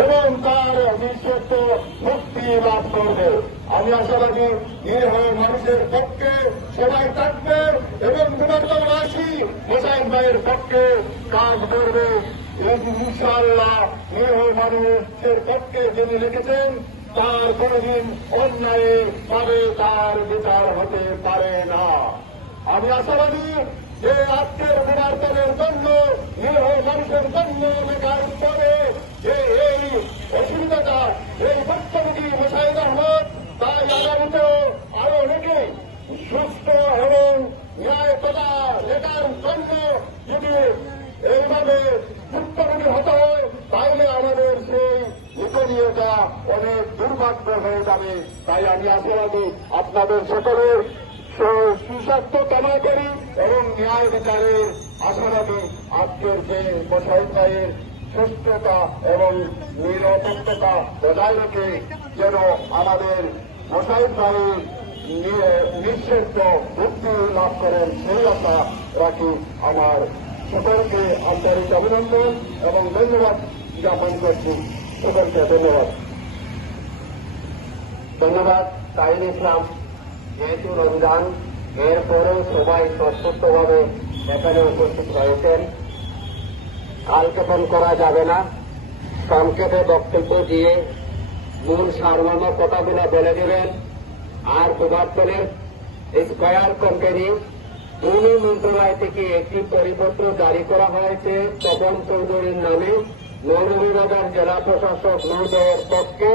এবং তার নিঃশব্দ মুক্তি লাভ করবে। আমি আশাবাদী নিরীহ মানুষের পক্ষে সবাই থাকবে এবং বিমানবাসী হোসাইন ভাইয়ের পক্ষে কাজ করবে। ইনশাআল্লাহ নিরীহ মানুষের পক্ষে যিনি লিখেছেন, তার কোনদিন অন্যায় ভাবে তার বিচার হতে পারে না। আমি আশাবাদী যে আজকের বিমার্তনের জন্য নিরীহ মানুষের জন্য লেখার পরে যে এই অসুবিধাটা এই ভুক্তভোগী মুশাহিদ আহমদ তাই আগামীতেও আরও অনেকে সুস্থ এবং ন্যায় প্রদা লেখার জন্য যদি এইভাবে ভুক্তভোগী হতে হয় তাহলে আমাদের সেই নিকনীয়তা অনেক দুর্ভাগ্য হয়ে যাবে। তাই আমি আশাবাদী আপনাদের সকলের সুস্বাস্থ্য কামনা করি এবং ন্যায় বিচারের আশাবাদী আজকের যে মোশাহিদ সুস্থতা এবং নিরপেক্ষতা বজায় রেখে যেন আমাদের মোশাহিদ ভাইয়ের নি- নিঃশব্দ মুক্তি লাভ করেন সেই আশা রাখি আমার সকলকে আন্তরিক অভিনন্দন এবং ধন্যবাদ জ্ঞাপন করছি। সকলকে ধন্যবাদ। ধন্যবাদ, তাহির ইসলাম। যেহেতু রমজান, এরপরেও সবাই স্বতঃস্ফূর্তভাবে এখানে উপস্থিত রয়েছেন। কালক্ষেপণ করা যাবে না, সংক্ষেপে বক্তব্য দিয়ে মূল সারমর্ম কথাগুলো বলে দেবেন। আর পূর্বাঞ্চলের স্কয়ার কোম্পানি ভূমি মন্ত্রণালয় থেকে একটি পরিপত্র জারি করা হয়েছে তপন চৌধুরীর নামে। মৌলভীবাজার জেলা প্রশাসক মহোদয়ের পক্ষে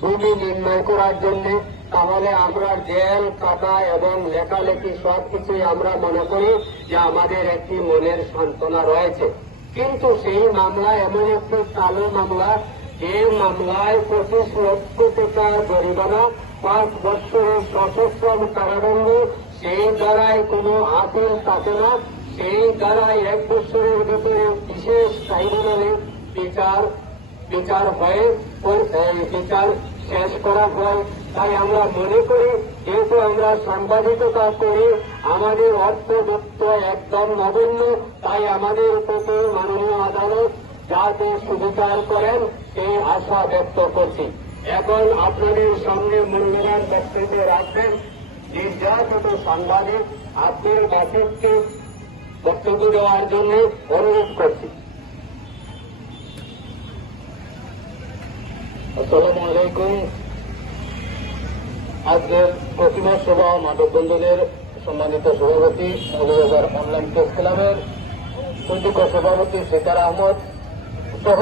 ভূমি নির্ণয় করার জন্য। তাহলে আমরা জেল কাটা এবং লেখালেখি সব কিছুই আমরা মনে করি যে আমাদের একটি মনের সান্ত্বনা রয়েছে। কিন্তু সেই মামলা এমন একটি কালো মামলা, যে মামলায় পঁচিশ লক্ষ টাকা জরিমানা, পাঁচ বছরের সশস্ত্র কারাদণ্ড সেই দ্বারাই কোনো আপিল থাকে না, সেই দ্বারাই এক বছরের ভিতরে বিশেষ ট্রাইব্যুনালে বিচার বিচার হয়ে বিচার শেষ করা হয়। তাই আমরা মনে করি, যেহেতু আমরা সাংবাদিকতা করি, আমাদের অর্থযুক্ত একদম নগণ্য, তাই আমাদের প্রতি মাননীয় আদালত যাতে সুবিচার করেন, সেই আশা ব্যক্ত করছি। এখন আপনাদের সামনে মূল্যবান বক্তব্য রাখবেন। নির্যাতিত সাংবাদিক আব্দুল বাসিদকে বক্তব্য দেওয়ার জন্য অনুরোধ করছি। আসসালামু আলাইকুম। আজকের প্রতিমা সভা মাদক বন্ধনের সম্মানিত সভাপতি মৌলবাজার অনলাইন প্রেস ক্লাবের সুযোগ্য সভাপতি শেখার আহমদ সহ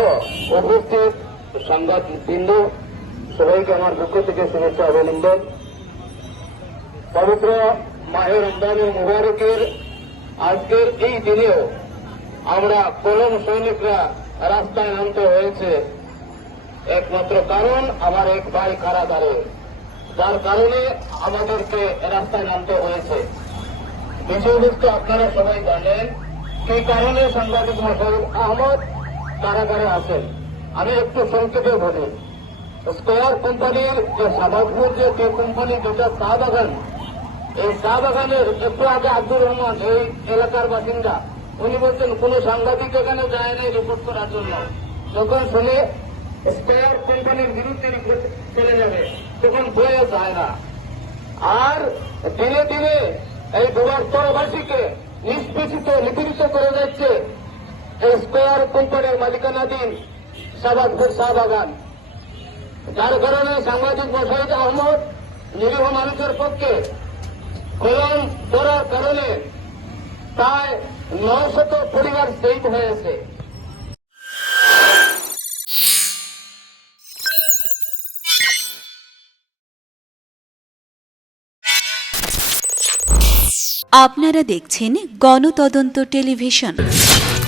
উপস্থিত সাংবাদিক বৃন্দ সবাইকে আমার পক্ষ থেকে শুভেচ্ছা অভিনন্দন। পবিত্র মাহে রমজানের মুবারকের আজকের এই দিনেও আমরা কলম সৈনিকরা রাস্তায় নামতে হয়েছে। একমাত্র কারণ আমার এক ভাই কারাগারে। যার কারণে আমাদেরকে রাস্তায় নামতে হয়েছে। বিষয়বস্তু আপনারা সবাই জানেন, কি কারণে সাংবাদিক মোশারফ আহমদ কারাগারে আছেন? আমি একটু সংক্ষেপে বলি। স্কোয়ার কোম্পানির যে সাবাদপুর যে কোম্পানি, যেটা চা বাগান এই চা বাগানের একটু আগে আব্দুর রহমান, এই এলাকার বাসিন্দা। উনি বলছেন, কোন সাংবাদিক এখানে যায় নাই রিপোর্ট করার জন্য। যখন শুনে স্কোয়ার কোম্পানির বিরুদ্ধে রিপোর্ট চলে যাবে, তখন বয়ে যায় না। আর দিনে দিনে এই ডুবাস্তরবাসীকে নিষ্পেষিত, নিপীড়িত করে যাচ্ছে এই স্কোয়ার কোম্পানির মালিকানাধীন শাহবাজপুর শাহ বাগান যার কারণে সাংবাদিক মোশাহিদ আহমদ, নিরীহ মানুষের পক্ষে কলম করার কারণে প্রায় নশত পরিবার শহীদ হয়েছে। আপনারা দেখছেন গণতদন্ত টেলিভিশন।